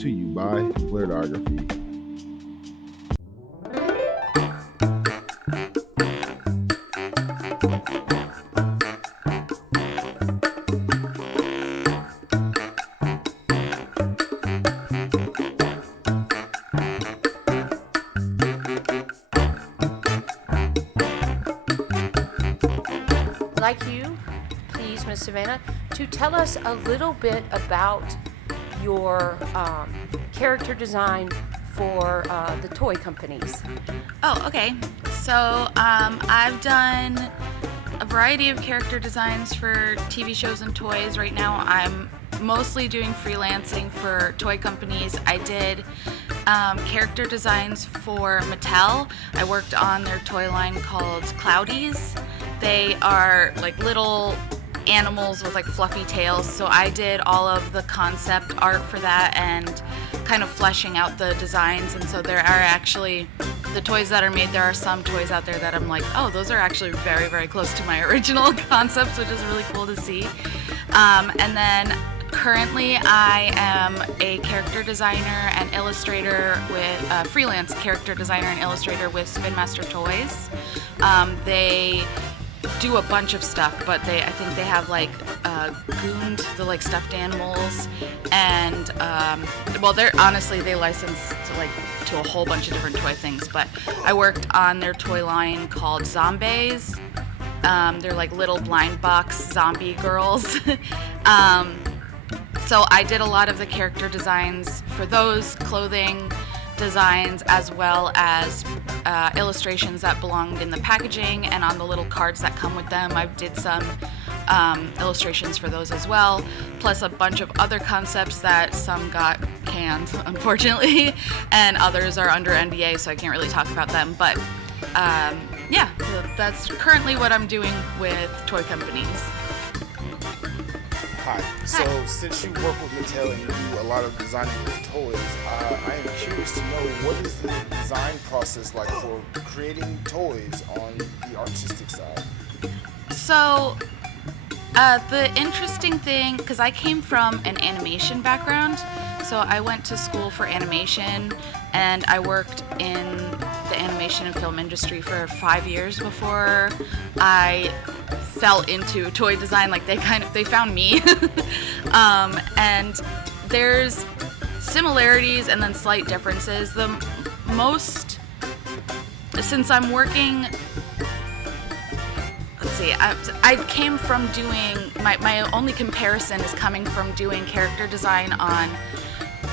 to you by Blurredography. Like you, please, Miss Savannah, to tell us a little bit about your character design for the toy companies. Oh, okay. So I've done a variety of character designs for TV shows and toys. Right now I'm mostly doing freelancing for toy companies. I did character designs for Mattel. I worked on their toy line called Cloudies. They are like little animals with like fluffy tails, so I did all of the concept art for that and kind of fleshing out the designs. And so there are actually the toys that are made, there are some toys out there that I'm like, oh, those are actually very, very close to my original concepts, which is really cool to see. And then currently I am a character designer and illustrator with freelance character designer and illustrator with Spin Master Toys. They do a bunch of stuff, but I think they have like Goond, the like stuffed animals, and they license to a whole bunch of different toy things. But I worked on their toy line called Zombies. They're like little blind box zombie girls. So I did a lot of the character designs for those, clothing designs, as well as illustrations that belonged in the packaging and on the little cards that come with them. I did some illustrations for those as well, plus a bunch of other concepts that some got canned, unfortunately, and others are under NDA, so I can't really talk about them. But so that's currently what I'm doing with toy companies. Hi. So since you work with Mattel and you do a lot of designing with toys, I am curious to know, what is the design process like for creating toys on the artistic side? So the interesting thing, because I came from an animation background, so I went to school for animation and I worked in the animation and film industry for 5 years before I fell into toy design. Like they found me. And there's similarities and then slight differences. The most, since I'm working, I came from doing, my only comparison is coming from doing character design on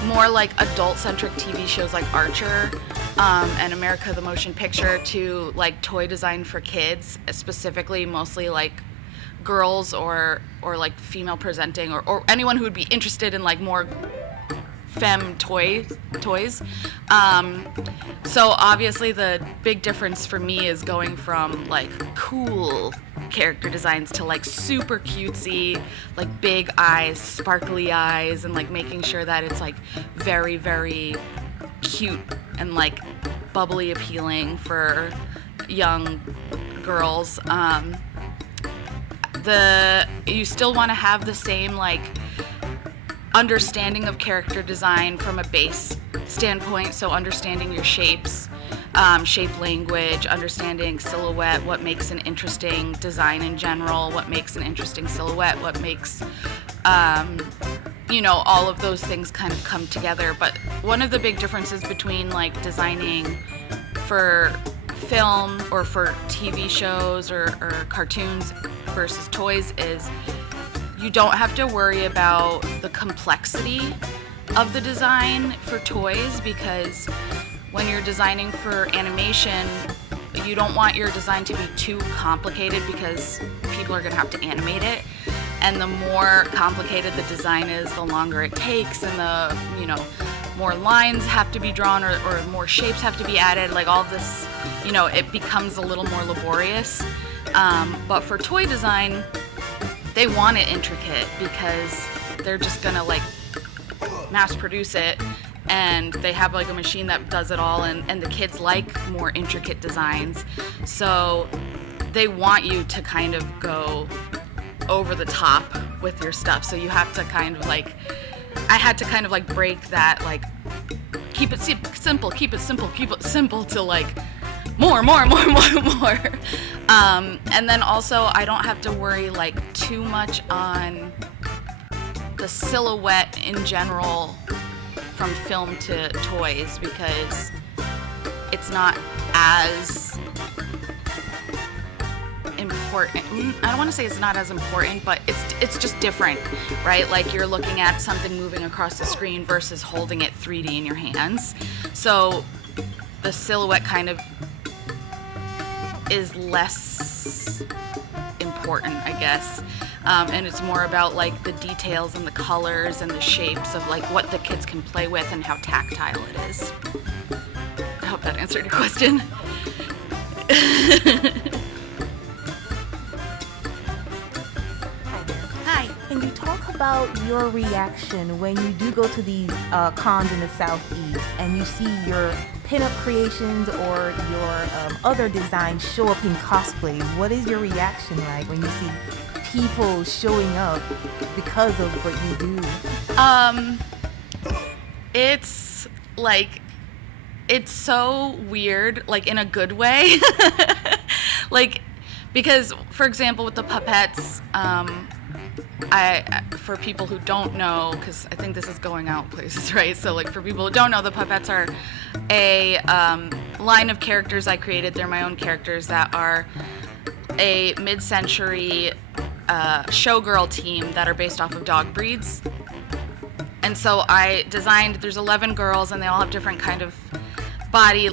more like adult-centric TV shows like Archer and America the Motion Picture, to like toy design for kids, specifically mostly like girls or like female presenting or anyone who would be interested in like more femme toys. So obviously the big difference for me is going from like cool character designs to like super cutesy, like big eyes, sparkly eyes, and like making sure that it's like very, very cute and like bubbly appealing for young girls. You still want to have the same like understanding of character design from a base standpoint, so understanding your shapes, shape language, understanding silhouette, what makes an interesting design in general, what makes an interesting silhouette, what makes all of those things kind of come together. But one of the big differences between like designing for film or for TV shows or cartoons versus toys is you don't have to worry about the complexity of the design for toys, because when you're designing for animation, you don't want your design to be too complicated because people are going to have to animate it. And the more complicated the design is, the longer it takes, and the, more lines have to be drawn or more shapes have to be added. Like all this, it becomes a little more laborious. But for toy design, they want it intricate because they're just gonna like mass produce it, and they have like a machine that does it all, and the kids like more intricate designs. So they want you to kind of go over the top with your stuff. So you have to kind of like I had to kind of like break that, like, keep it simple, keep it simple to like more. And then also I don't have to worry like too much on the silhouette in general from film to toys, because it's not as important. I don't want to say it's not as important, but it's just different, right? Like you're looking at something moving across the screen versus holding it 3D in your hands. So the silhouette kind of is less important, I guess. And it's more about like the details and the colors and the shapes of like what the kids can play with and how tactile it is. I hope that answered your question. Hi. Can you talk about your reaction when you do go to these cons in the Southeast and you see your pinup creations or your other designs show up in cosplay? What is your reaction like when you see people showing up because of what you do? It's like, it's so weird, like in a good way. Like, because for example with the puppets, for people who don't know, because I think this is going out places, right? So like for people who don't know, the puppets are a line of characters I created. They're my own characters that are a mid-century showgirl team that are based off of dog breeds. And so I designed, there's 11 girls and they all have different kind of body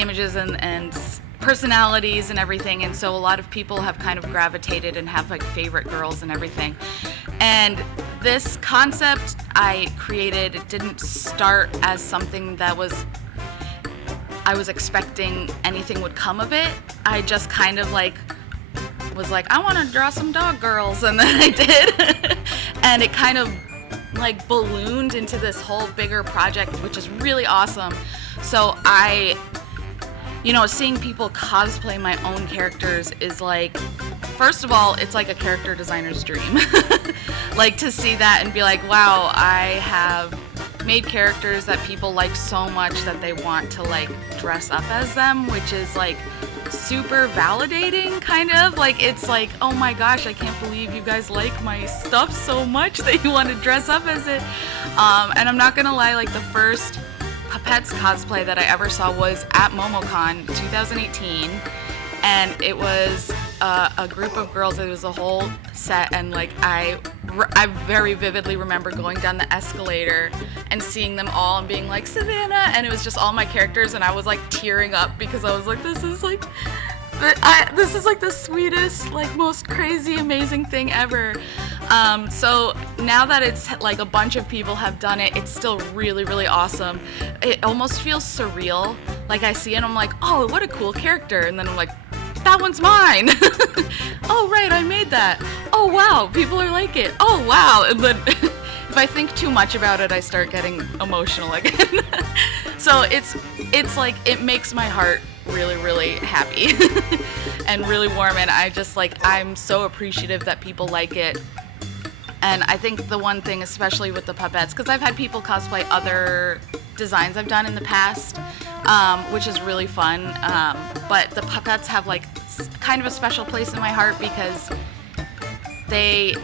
images and personalities and everything, and so a lot of people have kind of gravitated and have like favorite girls and everything. And this concept I created, it didn't start as something that I was expecting anything would come of it. I just kind of like was like, I want to draw some dog girls, and then I did. And it kind of like ballooned into this whole bigger project, which is really awesome. So seeing people cosplay my own characters is like, first of all, it's like a character designer's dream. Like to see that and be like, wow, I have made characters that people like so much that they want to like dress up as them, which is like super validating, kind of. Like, it's like, oh my gosh, I can't believe you guys like my stuff so much that you want to dress up as it. And I'm not gonna lie, like the first Puppets cosplay that I ever saw was at MomoCon 2018, and it was a group of girls. It was a whole set, and like I very vividly remember going down the escalator and seeing them all and being like, Savannah, and it was just all my characters, and I was like tearing up because I was like, this is like the sweetest, like most crazy, amazing thing ever. So now that it's like a bunch of people have done it, it's still really, really awesome. It almost feels surreal. Like I see it and I'm like, oh, what a cool character. And then I'm like, that one's mine. Oh, right, I made that. Oh, wow, people are like it. Oh, wow. And then if I think too much about it, I start getting emotional again. So it's like, it makes my heart really, really happy and really warm. And I'm so appreciative that people like it. And I think the one thing, especially with the puppets, because I've had people cosplay other designs I've done in the past, which is really fun. But the puppets have like kind of a special place in my heart because they're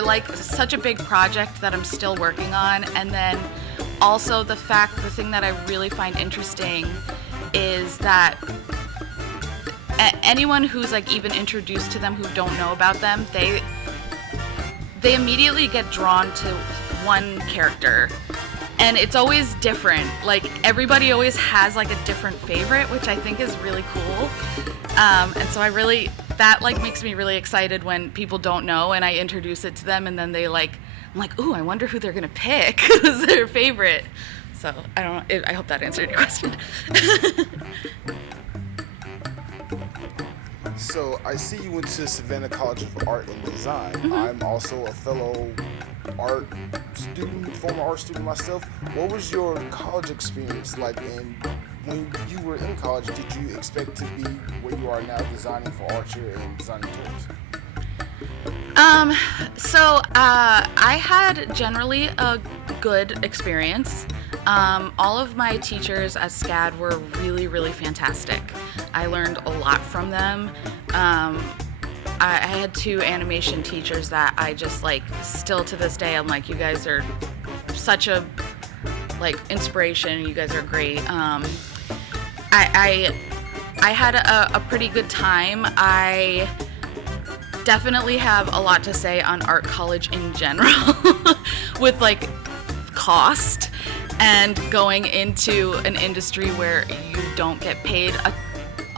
like such a big project that I'm still working on. And then also the thing that I really find interesting is that anyone who's like even introduced to them who don't know about them, they immediately get drawn to one character, and it's always different. Like everybody always has like a different favorite, which I think is really cool. And so that like makes me really excited when people don't know and I introduce it to them, and then I'm like, ooh, I wonder who they're gonna pick who's their favorite. So I hope that answered your question. So I see you went to Savannah College of Art and Design. Mm-hmm. I'm also a fellow former art student myself. What was your college experience like? And when you were in college, did you expect to be where you are now, designing for Archer and designing toys? I had generally a good experience. All of my teachers at SCAD were really, really fantastic. I learned a lot from them. I had 2 animation teachers that I just like, still to this day, I'm like, you guys are such a like inspiration. You guys are great. I had a pretty good time. I definitely have a lot to say on art college in general with like cost and going into an industry where you don't get paid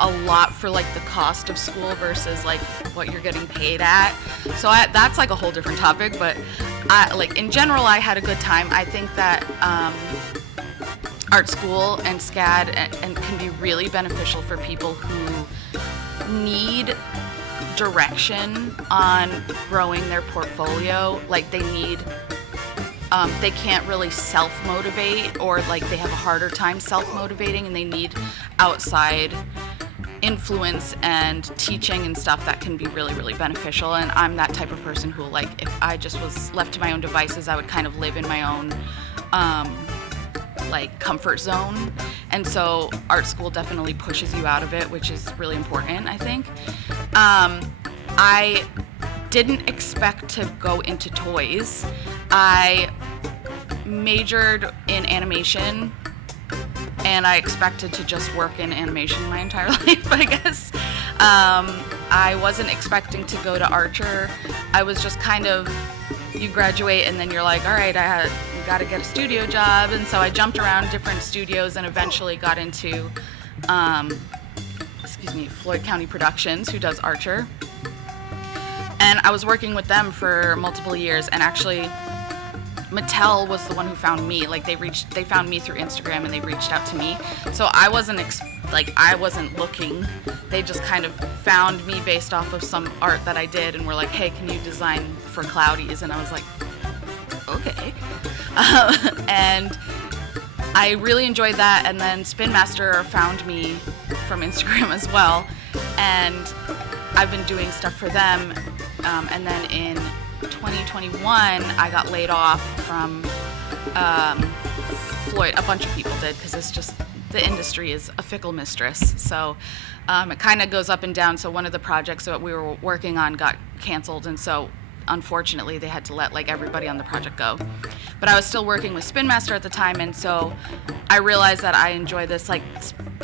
a lot for like the cost of school versus like what you're getting paid at. So that's like a whole different topic, but like in general, I had a good time. I think that art school and SCAD and can be really beneficial for people who need direction on growing their portfolio. Like they need, they can't really self-motivate, or like they have a harder time self-motivating, and they need outside influence and teaching and stuff that can be really, really beneficial. And I'm that type of person who, like, if I just was left to my own devices, I would kind of live in my own like comfort zone. And so art school definitely pushes you out of it, which is really important, I think. I didn't expect to go into toys. I majored in animation, and I expected to just work in animation my entire life, I guess. I wasn't expecting to go to Archer. I was just kind of, you graduate and then you're like, all right, you got to get a studio job. And so I jumped around different studios and eventually got into, Floyd County Productions, who does Archer. And I was working with them for multiple years, and actually Mattel was the one who found me. Like they found me through Instagram and they reached out to me. So I wasn't I wasn't looking. They just kind of found me based off of some art that I did and were like, hey, can you design for Cloudies? And I was like, okay. And I really enjoyed that. And then Spin Master found me from Instagram as well. And I've been doing stuff for them. And then in 2021, I got laid off from Floyd. A bunch of people did, because it's just, the industry is a fickle mistress. So it kind of goes up and down. So one of the projects that we were working on got canceled, and so unfortunately they had to let like everybody on the project go. But I was still working with Spin Master at the time, and so I realized that I enjoy this. Like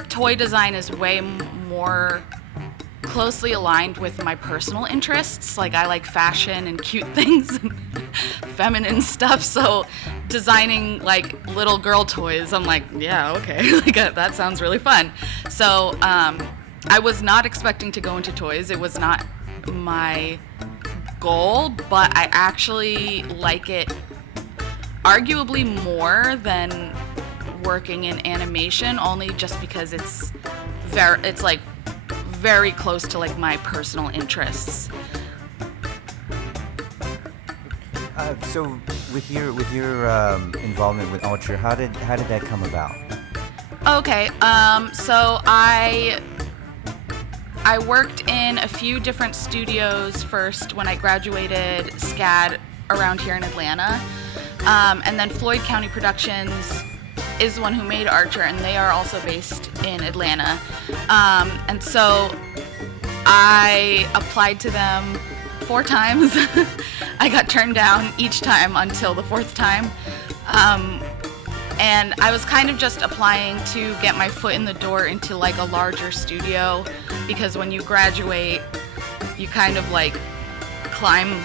toy design is way more closely aligned with my personal interests. Like I like fashion and cute things and feminine stuff, so designing like little girl toys, I'm like, yeah, okay. Like that sounds really fun. So I was not expecting to go into toys. It was not my goal, but I actually like it arguably more than working in animation, only just because it's like very close to like my personal interests. So with your involvement with Archer, how did that come about? Okay, so I worked in a few different studios first when I graduated SCAD around here in Atlanta, and then Floyd County Productions is the one who made Archer, and they are also based in Atlanta. And so I applied to them 4 times. I got turned down each time until the 4th time. And I was kind of just applying to get my foot in the door into like a larger studio, because when you graduate, you kind of like climb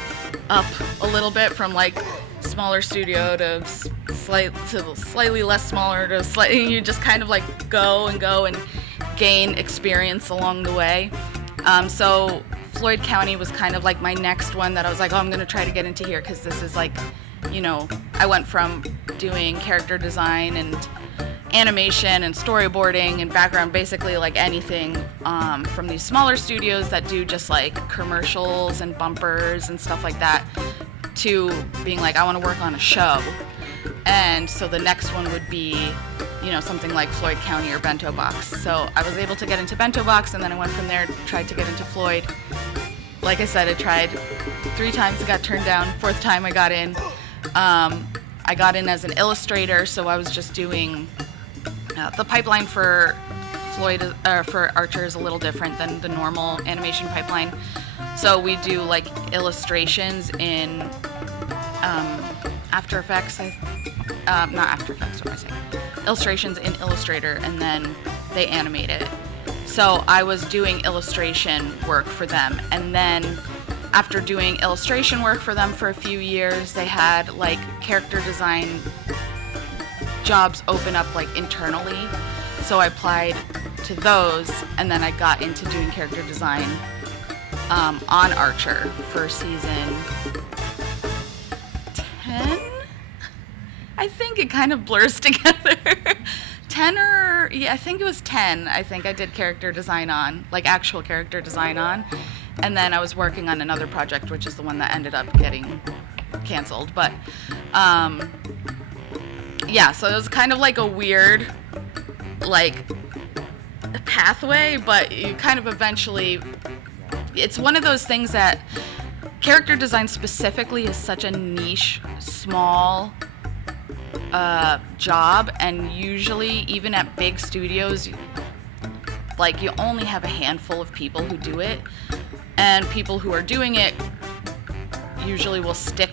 up a little bit from like smaller studio to slightly less smaller to slightly, you just kind of like go and gain experience along the way. So Floyd County was kind of like my next one that I was like, oh, I'm gonna try to get into here, because this is like, you know, I went from doing character design and animation and storyboarding and background, basically like anything, from these smaller studios that do just like commercials and bumpers and stuff like that, to being like, I want to work on a show. And so the next one would be, you know, something like Floyd County or Bento Box. So I was able to get into Bento Box, and then I went from there, tried to get into Floyd. like I said, I tried 3 times, got turned down. 4th time I got in. I got in as an illustrator, so I was just doing the pipeline for for Archer is a little different than the normal animation pipeline. So we do like illustrations in After Effects, not After Effects, what am I saying? Illustrations in Illustrator, and then they animate it. So I was doing illustration work for them, and then after doing illustration work for them for a few years, they had like character design jobs open up like internally. So I applied to those, and then I got into doing character design on Archer for season 10. I think it kind of blurs together. 10 or, yeah, I think it was 10. I think I did character design on, like actual character design on. And then I was working on another project, which is the one that ended up getting canceled. But, yeah, so it was kind of like a weird, like, pathway, but you kind of eventually, it's one of those things that character design specifically is such a niche, small job, and usually even at big studios, like you only have a handful of people who do it, and people who are doing it usually will stick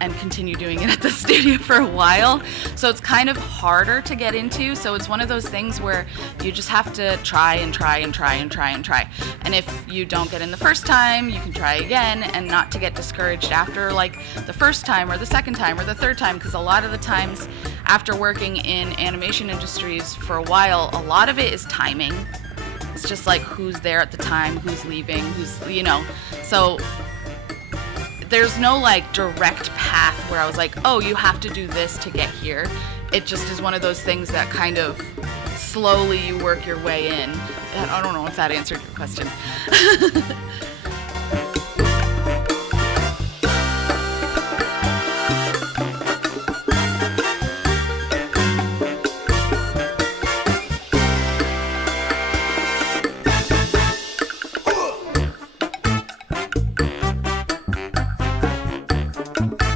and continue doing it at the studio for a while. So it's kind of harder to get into. So it's one of those things where you just have to try and try and try and try and try. And if you don't get in the first time, you can try again, and not to get discouraged after like the first time or the second time or the third time, because a lot of the times after working in animation industries for a while, a lot of it is timing. It's just like who's there at the time, who's leaving, who's, you know. So there's no like direct path where I was like, oh, you have to do this to get here. It just is one of those things that kind of slowly you work your way in. And I don't know if that answered your question.